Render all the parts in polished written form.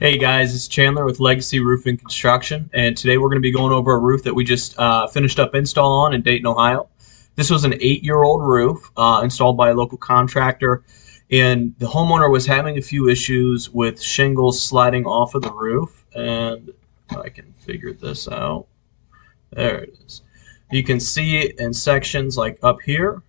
Hey guys, it's Chandler with Legacy Roofing Construction, and today we're going to be going over a roof that we just finished up install on in Dayton, Ohio. This was an 8-year-old roof installed by a local contractor, and the homeowner was having a few issues with shingles sliding off of the roof, and I can figure this out. There it is. You can see it in sections like up here,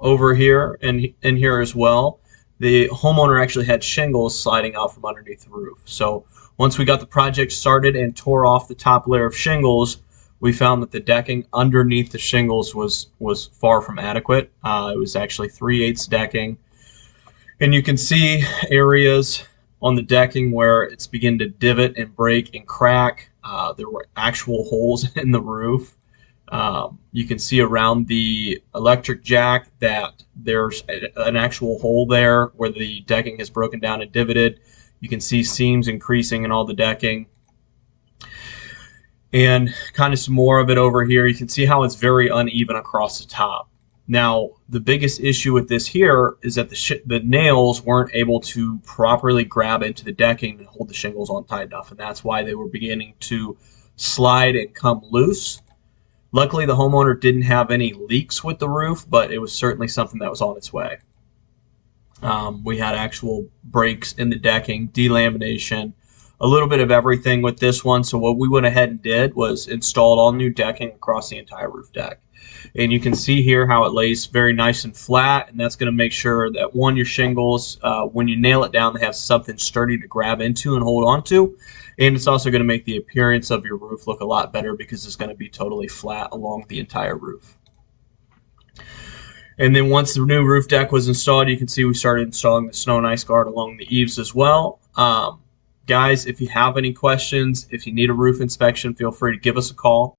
over here, and in here as well. The homeowner actually had shingles sliding out from underneath the roof. So once we got the project started and tore off the top layer of shingles, we found that the decking underneath the shingles was far from adequate. It was actually 3/8 decking, and you can see areas on the decking where it's beginning to divot and break and crack. There were actual holes in the roof. You can see around the electric jack that there's an actual hole there where the decking has broken down and divoted. You can see seams increasing in all the decking. And kind of some more of it over here. You can see how it's very uneven across the top. Now, the biggest issue with this here is that the nails weren't able to properly grab into the decking and hold the shingles on tight enough, and that's why they were beginning to slide and come loose. Luckily, the homeowner didn't have any leaks with the roof, but it was certainly something that was on its way. We had actual breaks in the decking, delamination, a little bit of everything with this one. So what we went ahead and did was installed all new decking across the entire roof deck. And you can see here how it lays very nice and flat, and that's going to make sure that one, your shingles, when you nail it down, they have something sturdy to grab into and hold on to. And it's also going to make the appearance of your roof look a lot better because it's going to be totally flat along the entire roof. And then once the new roof deck was installed, you can see we started installing the snow and ice guard along the eaves as well. Guys, if you have any questions, if you need a roof inspection, feel free to give us a call.